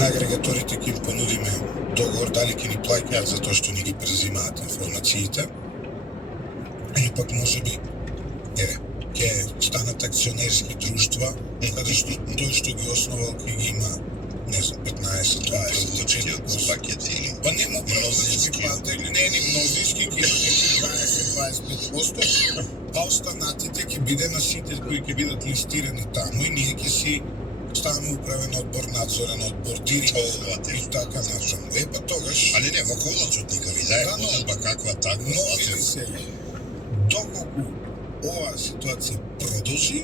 на агрегаторите ќе им понудиме договор дали ќе ни плаќаат за тоа што ни ги презимаат информациите, или пак можеби ќе станат акционерски друштва, каде што тој што ги основал ќе ги има, не знам, 15-20 пакети или па не му мнозички патели, не ни мнозички, ќе има 20-25%, а останатите ќе биде на сите кои ќе бидат листирани таму и ние ќе си ставаме управен одбор, надзорен одбор, директор и така натаму. Па тогаш... Але не, во колачот нека ви даде поделба каква таква. Но види се, доколку оваа ситуација продолжи,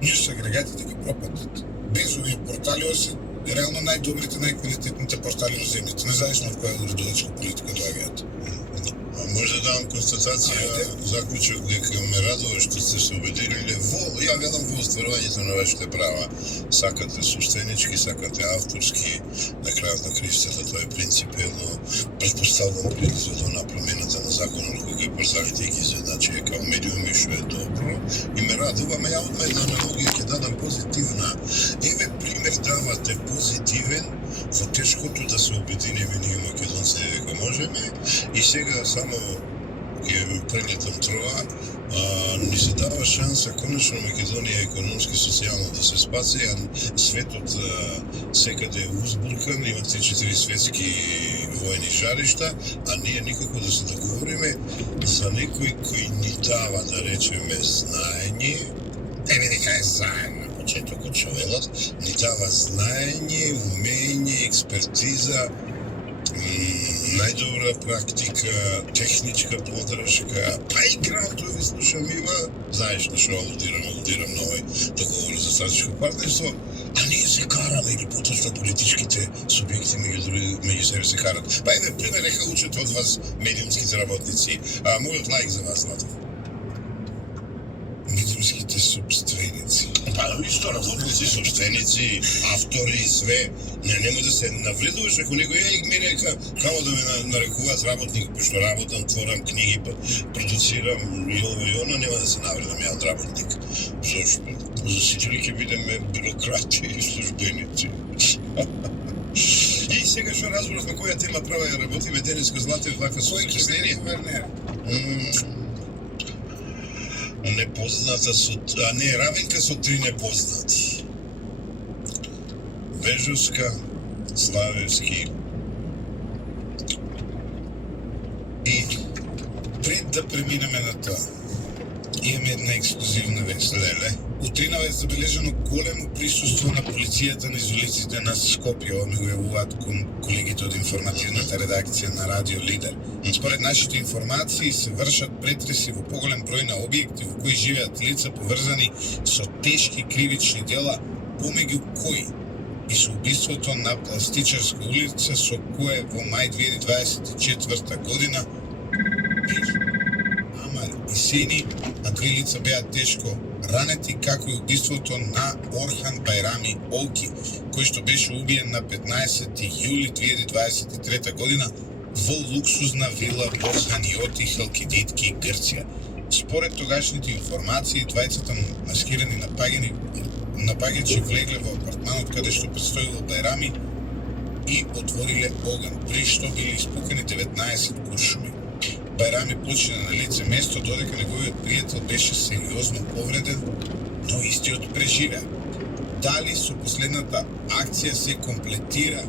низ агрегатите ќе пропадат. Без овие портали, ова се реално најдобрите, најквалитетните портали во земјата, независно од која уредувачка политика доаѓаат. Може да дам констатација, заклучок дека ме радува што сте се убедиле ја велам во остварувањето на вашите права. Сакате собственички, сакате авторски, на крајот на краиштата тоа е принципелно претпоставувам производна промената на законот кој ги поставите и ги изедначи као медиуми што е добро и ме радува, ја одма една аналогија ќе дадам позитивна. Еве пример давате позитивен во тешкото да се обединиме ние македонци дека можеме и сега само ќе прелетам това, ни се дава шанса конечно Македонија економски, социјално да се спаси, а светот секаде е узбуркан, има 3-4 светски војни жаришта, а ние никако да се договориме за некој кој ни дава, да речеме, знаење, еве дека е заедно на почетокот човелот, ни дава знаење, умење, експертиза, најдобра практика, техничка подршка, па и грантови слушам има, знаеш на што алудирам на овој договор за стратешко партнерство, а ние се караме или поточно политичките субјекти меѓу себе се карат. Па еве пример дека учат од вас медиумските работници. Мојот лајк за вас, Златов. Медиумските собственици. Па исто работници, собственици, автори, све. Нема да се навредуваш ако некој мене камо да ме нарекуваат работник, пошто работам, творам книги, продуцирам и ово и оно, нема да се навредам ја работник. Зошто? За сите ли ќе бидеме бюрократи и службеници? И сега што разборав на која тема права ја работиме денеска, Златев, вака со впечатление. Непозната равенка со 3 непознати. Вежовска, Славевски и пред да преминеме на тоа, имаме една ексклузивна вест. Леле. Утринава е забележано големо присуство на полицијата на изолациите на Скопје, ова ми го јавуваат колегите од информативната редакција на Радио Лидер. Според нашите информации се вршат претреси во поголем број на објекти во кои живеат лица поврзани со тешки кривични дела, помеѓу кои и со убиството на Пластичарска улица, со кое во мај 2024 година Амар и Сени, а 3 лица беа тешко ранети, како и убиството на Орхан Байрами Олки, кој што беше убиен на 15 јули 2023 година во луксузна вила во Ханиоти, Халкидитки, Грција. Според тогашните информации, двајцата маскирани напаѓачи влегле во апартманот каде што престојувал Байрами и отвориле оган, при што били испукани 19 куршуми. Байрами почина на лице место, додека неговиот пријател беше сериозно повреден, но истиот преживеа. Дали со последната акција се комплетира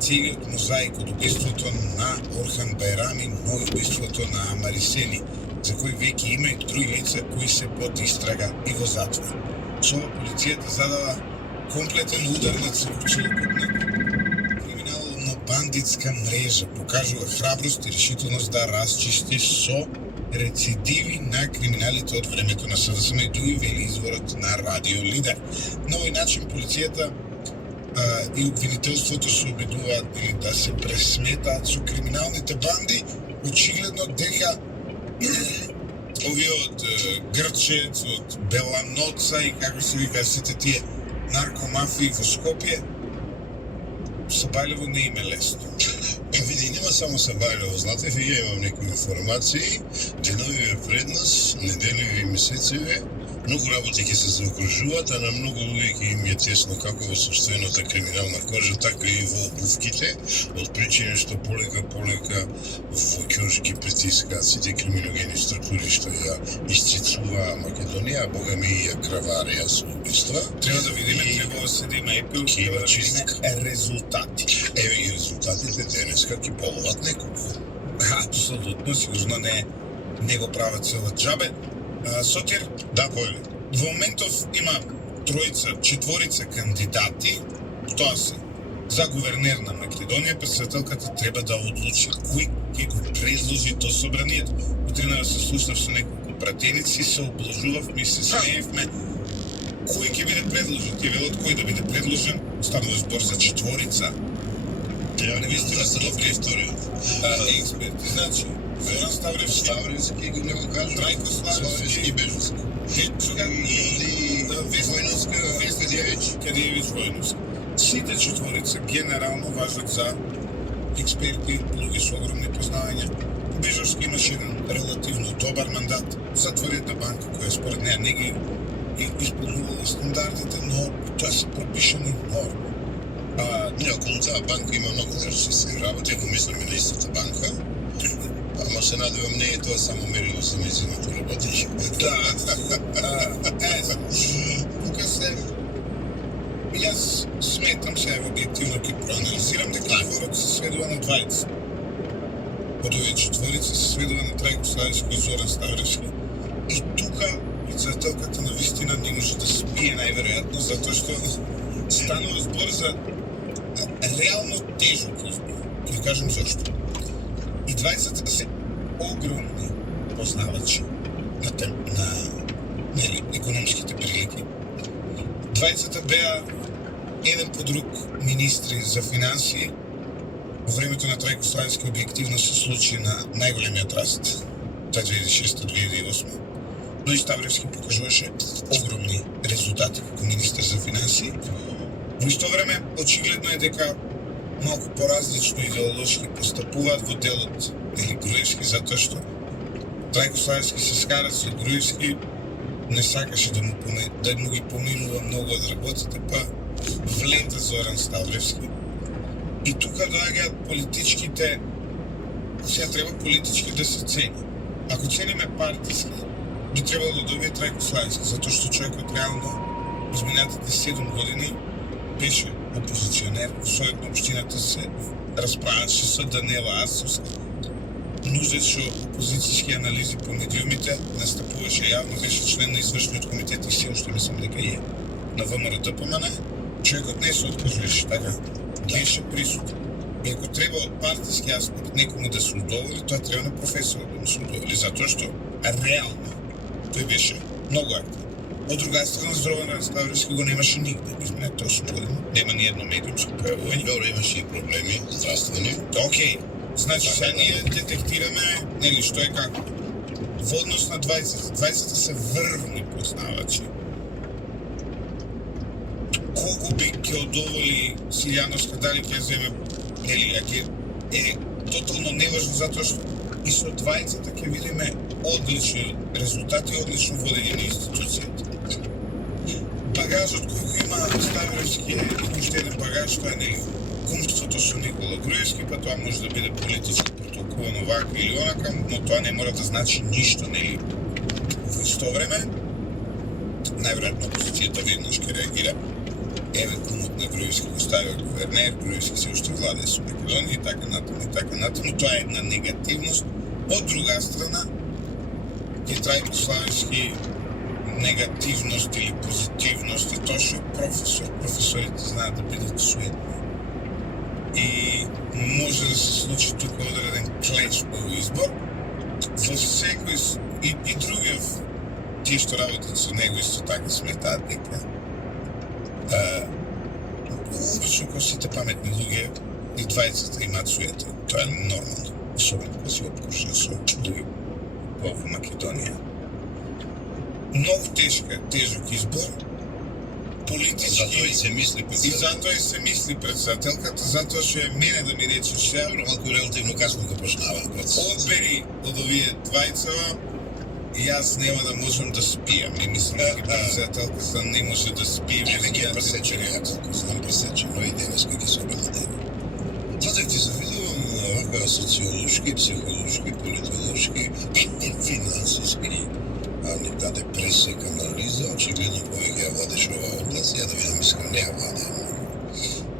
целиот мозаик од убиството на Орхан Байрами, но и убиството на Амар и Сени, за кои веќе има и други лица кои се под истрага и во затвор. Со ова полицијата задава комплетен удар на целокупна криминално-бандитска мрежа, покажува храброст и решителност да расчисти со рецидиви на криминалите од времето на СДСМ и други, вели изворот на Радио Лидер. На овој начин полицијата и обвинителството се обидуваат да се пресметаат со криминалните банди, очигледно дека овие од Грчец, од Беланоца и како се вика сите тие наркомафии во Скопје, Сабајлево не име лесно. Види, нема само Сабајлево, Златев, и ја имам некои информации, денови е пред нас, неделиви и месецеви, Многу работи ќе се заокружуваат, а на многу луѓе ќе им е тесно како во собствената криминална кожа, така и во обувките, од причини што полека во ќош ги притискаат сите криминогени структури што ја исцицуваа Македонија, а бога ми и ја краварија со убиства. Треба да видиме, треба да се има епил, Ќе има да чистка. видиме резултати. Еве ги резултатите денеска ќе половат неколку. Апсолутно, сигурно не го прават цело џабе. Сотир, Да, појле. во моментов има четворица кандидати, тоа се за гувернер на Македонија, претседателката треба да одлучи кој ќе го предложи до собранието. Утрина се слушнав со неколку пратеници, се облажувавме и се смеевме кој ќе биде предложен. Тие велат кој да биде предложен, станува збор за четворица. Ја не вистина да се се добри добри вториот. Експерти, значи, Зоран Ставревски, Ставревски го не го кажа. Трајко Славевски и Бежовски. и Војновска, Кадиевич Војновски. Сите четворица генерално важат за експерти, луѓе со огромни познавања. Бежовски имаше еден релативно добар мандат, затвори една банка која според неа не ги исполнувала стандардите, но тоа се пропишани норми. Не, околу таа банка има многу нешто се работи, ако мислиме на истата банка. Ама се надевам не е тоа само мерило за нејзиното работење. Тука се... Јас сметам се објективно ќе проанализирам дека зборот се сведува на двајца. Од овие четворица се сведува на Трајко Славевски и Зоран Ставревски. И тука председателката на вистина не може да спие најверојатно, затоа што станува збор за реално тежок избор. Ќе кажем зашто. И двајцата се огромни познавачи на економските прилики. Двајцата беа еден по друг министри за финансии. Во времето на Трајко Славевски објективно се случи на најголемиот раст, 2006-2008. Но и Ставревски покажуваше огромни резултати како министер за финансии. Во исто време, очигледно е дека малку поразлично идеолошки постапуваат во делот или Груевски, затоа што Трајко Славевски се скара со Груевски, не сакаше да му ги помилува многу од работите, па влета Зоран Ставревски. И тука доаѓаат политичките, сега треба политички да се цени. Ако цениме партиски, би требало да добие Трајко Славевски, затоа што човекот реално изминатите 7 години беше опозиционер, во Совет на општината се расправаше со Даниела Арцовска, нузеше опозицијски анализи по медиумите, настапуваше јавно, беше член на извршниот комитет и се уште мислам дека е на ВМРО-ДПМН. Човекот не се откажуваше, така, беше присутен. И ако треба од партиски аспект некому да се удоволи, тоа треба на професорот да му се удоволи, затоа што реално тој беше многу активен. Од друга страна, Зоран Ставревски го немаше нигде во изминатите 8 години. Нема ни едно медиумско појавување. Добро, имаше и проблеми здравствени. Океј, значи сега ние детектираме, нели, што е како. Во однос на двајцата. Двајцата се врвни познавачи. Колку би ќе одоволи Силјановска, дали ќе земе, нели, ќе е тотално неважно, затоа што и со двајцата ќе видиме одлични резултати, одлично водење на институцијата. Багажот кој има Ставревски е уште еден багаж, тоа е нели кумството со Никола Груевски, па тоа може да биде политички протолкувано вака или онака, но тоа не мора да значи ништо, нели. Во исто време, најверојатно опозицијата веднаш ќе реагира. Еве кумот на Груевски го ставија гувернер, Груевски се уште владее со Македонија и така натаму, тоа е една негативност. Од друга страна, ќе Трајко Славевски негативност или позитивност е тоа што е професор. Професорите знаат да бидат суетни. И може да се случи тука одреден клеш по избор. Во секој и другиот, тие што работат со него исто така сметаат дека обично кога сите паметни луѓе и двајцата имаат суета. Тоа е нормално, особено кога се обкружен со луѓе во Македонија. Многу тежок избор, политички... Затоа и се мисли И затоа и се мисли председателката, затоа што е мене да ми рече сега, малку релативно касно го почнава процесот. одбери од овие двајцава Јас нема да можам да спијам и мислам дека председателката не може да спие. Не ќе пресече неколку, знам пресече, но и денеска ќе се обелодени. Затоа ти завидувам вака социолошки, психолошки, политолошки и финансиски, не даде пресек анализа, очигледно повеќе ја владеш оваа област, ја да видам искрено не ја владе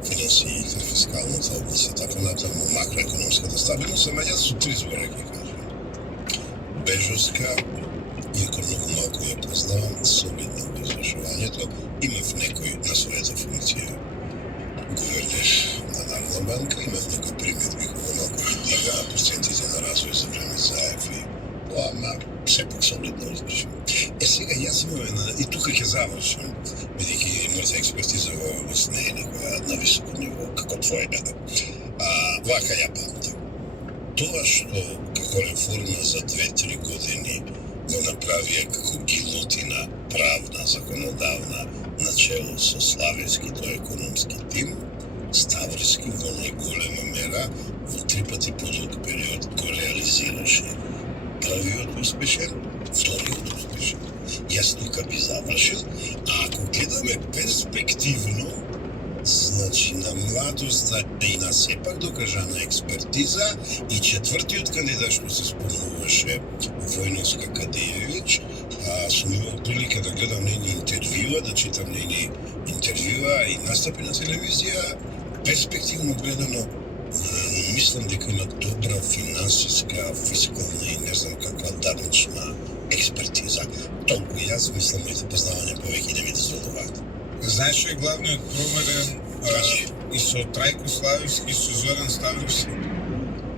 финансиите, фискалната област и така натаму, макроекономската стабилност, ама јас со три збора ќе кажам. Бежоска, иако многу малку ја познавам, солидно во извршувањето, имав некој на својата функција гувернер на Народна банка, имав некој примедби кога малку дига процентите на развој за време заев и ама сепак солидно извршим. Сега јас имам една, и тука ќе завршам, бидејќи мојата експертиза во област не е некоја на високо ниво, како твојата. Вака ја памтам. Тоа што како реформа за 2-3 години го направија како гилотина правна, законодавна, начело со Славевски тој економски тим, Ставриски во најголема мера во 3 пати подолг период го реализираше. Првиот успешен, вториот успешен. Јас тука би завршил, а ако гледаме перспективно, значи на младоста и на сепак докажана експертиза и четвртиот кандидат што се спомнуваше Војнос Какадиевиќ, сум имал прилика да гледам нейни интервјуа, да читам нейни интервјуа и настапи на телевизија, перспективно гледано мислам дека има добра финансиска, фискална и не знам каква данечна експертиза. Толку јас мислам моите познавања повеќе не ми дозволуваат. Знаеш што е главниот проблем и со Трајко Славевски и со Зоран Ставровски?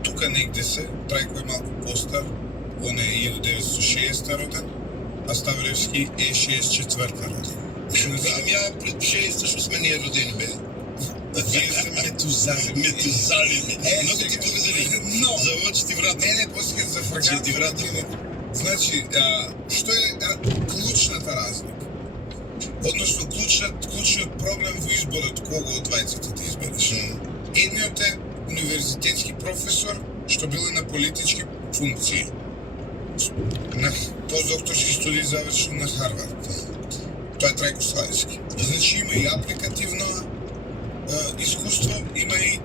Тука негде се, Трајко е малку постар, он е 1960 роден, а Ставровски е 64 роден. Ја пред 60 што сме ние родени бе. Вие сте метузалими. Метузалими. Многу ти благодарим. Но За очи ти вратам. Не, после за фрагат. Ти вратам. Значи, што е клучната разлика? Односно, клучниот проблем во изборот кого од двајцата ти избереш. Едниот е универзитетски професор, што бил на политички функции. На постдокторски студии завршил на Харвард. Тоа е Трајко Славевски. Значи, има и апликативно искуство, има и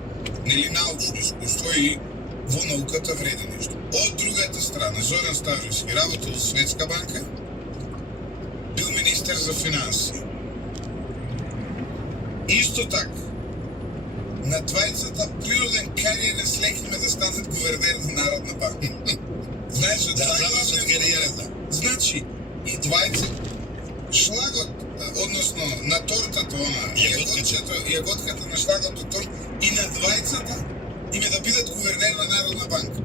научно искуство и во науката вреди нешто. Од другата страна, Зоран Ставровски работел во Светска банка, бил министер за финанси. Исто така, на двајцата природен кариерен слег има да станат гувернер на Народна банка. Знаеш, завршат кариерата. Значи, и двајца шлагот, односно на тортата, јаготката на шлагот од торт, и на двајцата име да бидат гувернер на Народна банка.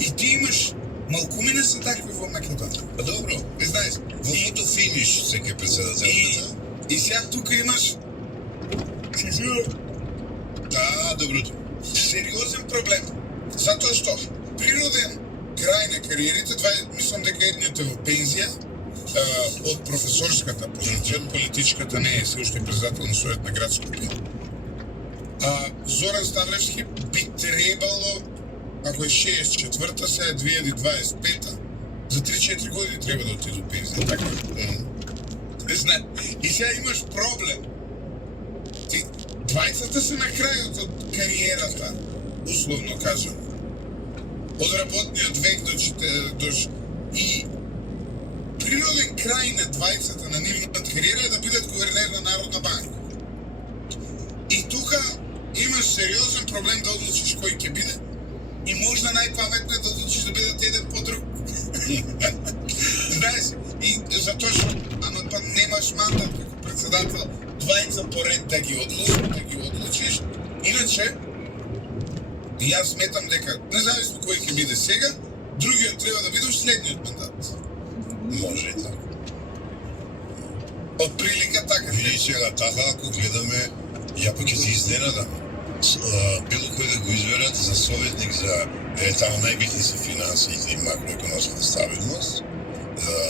И ти имаш малкумина се такви во Македонија. Па добро, знаеш, во фото финиш секој председател. И сега тука имаш доброто. Сериозен проблем. Затоа што природен крај на кариерите, мислам дека едниот е во пензија, од професорската позиција, од политичката не е се уште председател на Совет на град Скопје. Зоран Ставровски би требало, ако е 64-та, сега е 2025-та, за 3-4 години треба да отиде до пензија, така? И сега имаш проблем. Двајцата се на крајот од кариерата, условно кажам. Од работниот век до и природен крај на двајцата на нивната кариера е да бидат гувернер на Народна банка. И тука имаш сериозен проблем да одлучиш кој ќе биде и можда најпаметно е да одлучиш да бидат еден по друг. Знаеш, и затоа што па немаш мандат како председател двајца поред да ги одлучиш. Иначе, јас сметам дека независно кој ќе биде сега, другиот треба да биде во следниот мандат. Може и така. Од прилика така. Види сега, така ако гледаме, ја па ќе се изненадам. Било кој да го изберат за советник за таму најбитни се финансиите и макроекономската стабилност,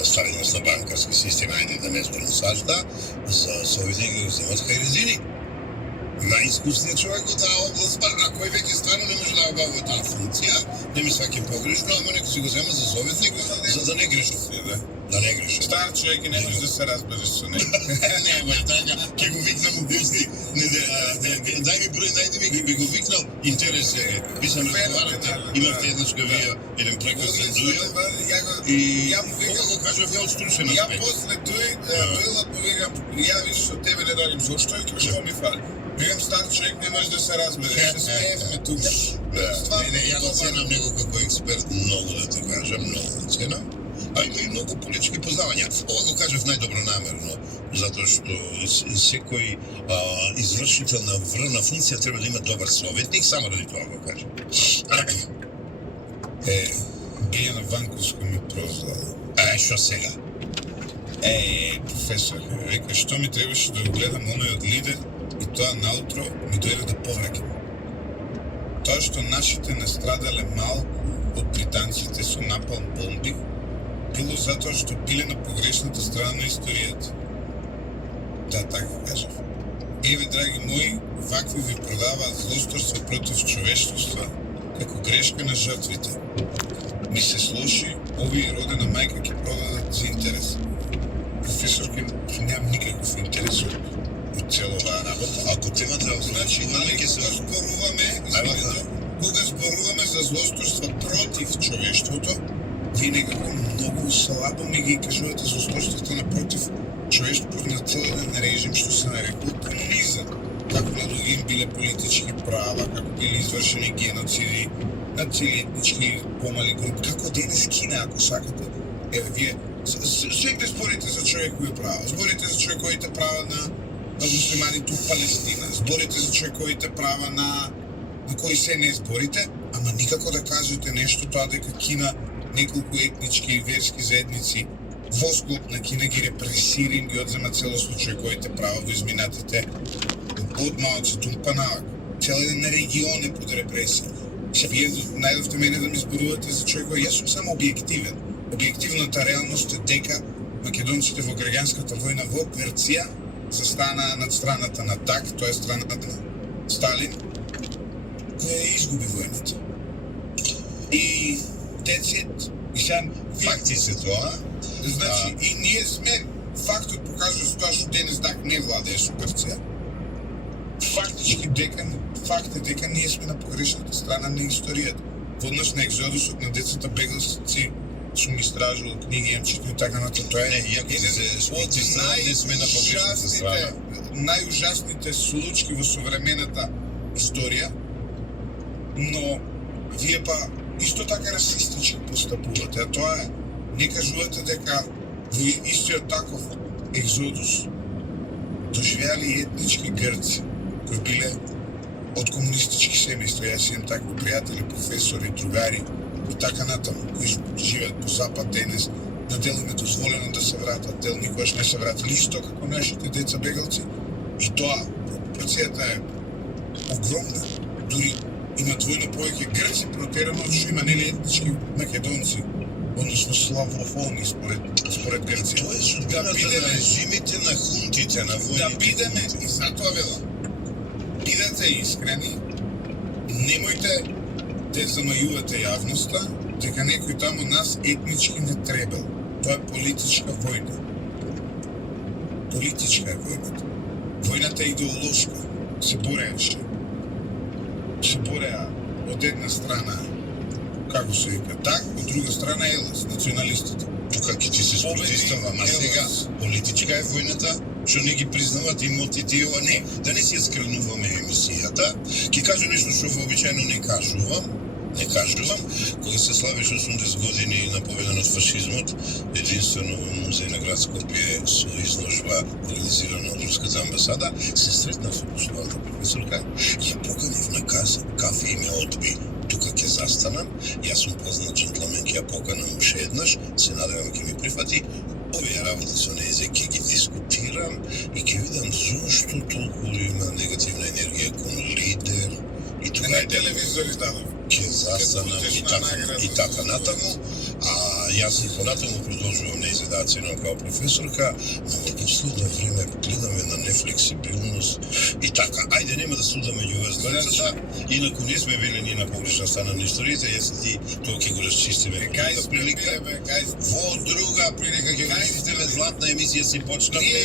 стабилност на банкарски систем, ајде да не зборам сашта, за советник да го земат Хајредини. најискусниот човек во таа област, па а кој веќе стварно не може да обавува таа функција, не ми сваќа погрешно, ама некој си го зема за советник, за да не греши. Да не греши. Стар човек и не може да се разбереш со него. Не, така, ќе го викнам у гости, дај ми број, најди ми, би го викнал, интерес е, би сам разговарате, имавте еднашка вие, еден прекрасен дуел, и кога го кажав ја од струшен Ја аспект. после дуелот му викам, јавиш со тебе не дојдем, зошто и што ми фали? Викам, стар човек не може да се разбере, се смеевме тука. Не, ја го ценам него како експерт, многу да ти кажам, многу го ценам. А има и многу политички познавања. Ова го кажав најдобронамерно, затоа што секој извршител на врна функција треба да има добар советник, само ради тоа го кажам. Билјана Ванковска ми прозлада. Што сега? Професор, века, што ми требаше да го гледам оној од лидер и тоа наутро ми дојде да повраќам. Тоа што нашите настрадале малку од британците со напалм бомби, било затоа што биле на погрешната страна на историјата. Да, така кажав. Еве, драги мои, вакви ви продаваат злосторство против човештвото како грешка на жртвите. Ми се слоши, овие родена мајка ќе продадат за интерес. Професорке, немам никаков интерес од цела оваа работа. Ако темата Значи, нали ќе се зборуваме, кога зборуваме за злосторство против човештвото, вие некако многу слабо ми ги кажувате злосторството на против човештвото на целен режим што се нарекува комунизам. Како на други им биле политички права, како били извршени геноциди на цели етнички помали групи, како денес Кина, ако сакате. Еве, вие секде зборите за човекови права, зборите за човековите права на муслиманите у Палестина, зборите за човековите права на кои се не зборите, ама никако да кажете нешто тоа дека Кина неколку етнички и верски заедници во склоп на Кина ги репресира и ги одзема целосно човековите права во изминатите од Мао Цетун па навак. Цел еден регион е под репресија. Се вие најдовте мене да ми зборувате за човекови, јас сум само објективен. Објективната реалност е дека македонците во граѓанската војна во Грција застана над страната на ТАК, тоа е страната на Сталин, која изгуби војната. И децет, и сам факти се тоа. Значи, и ние сме, фактот покажува за тоа што денес ТАК не владее со Грција. Факт е дека ние сме на погрешната страна на историјата. Воднаш на екзодусот на децата беглаци сум истражувал книги, имам читано и така натаму. Тоа е од најужасните случаи во современата историја, но вие па исто така расистички постапувате, а тоа е, не кажувате дека во истиот таков екзодус доживеали етнички грци, кои биле од комунистички семејства. Јас имам такви пријатели, професори, другари и така натаму, кои живеат по запад денес, на дел им е дозволено да се вратат, дел никогаш не се вратили, исто како нашите деца бегалци. И тоа, пропорцијата е огромна. Дури има двојно повеќе грци протерано од што има нели етнички македонци, односно славофони според Грција. Тоа е судбината на режимите, на хунтите, на војните. Да бидеме, и затоа велам, бидете искрени, немојте да замајувате јавноста дека некој таму нас етнички не требал. Тоа е политичка војна. Политичка е војната. Војната е идеолошка. Се борееше. Се бореа од една страна, како се вика, ТАК, од друга страна ЕЛАС, националистите. Тука ќе ти се спротивставам, а сега политичка е војната, што не ги признават имотите и ова не. Да не си ја скренуваме емисијата, ќе кажам нешто што вообичаено не кажувам, кога се славеше 80 години на победа над фашизмот, единствено во музеј на град Скопје со изложба организирана од Руската амбасада, се сретнав со поштовата професорка, ја поканив на кафе и ме одби. Тука ќе застанам, јас сум познат джентлмен, ќе ја поканам уште еднаш, се надевам ќе ми прифати, овие работи со нејзе ќе ги дискутирам и ќе видам зошто толку има негативна енергија кон лидер и тука на телевизори дадов. Ќе застанам и така натаму, а јас и понатаму продолжувам нејзе да ценам као професорка, но во последно време гледаме на нефлексибилност и така. Ајде, нема да судаме меѓу вас двајцата, инаку не сме били ни на погрешна страна на историјата, јас и ти тоа ќе го расчистиме во друга прилика. Во друга прилика ќе го расчистиме, златна емисија си почнавме.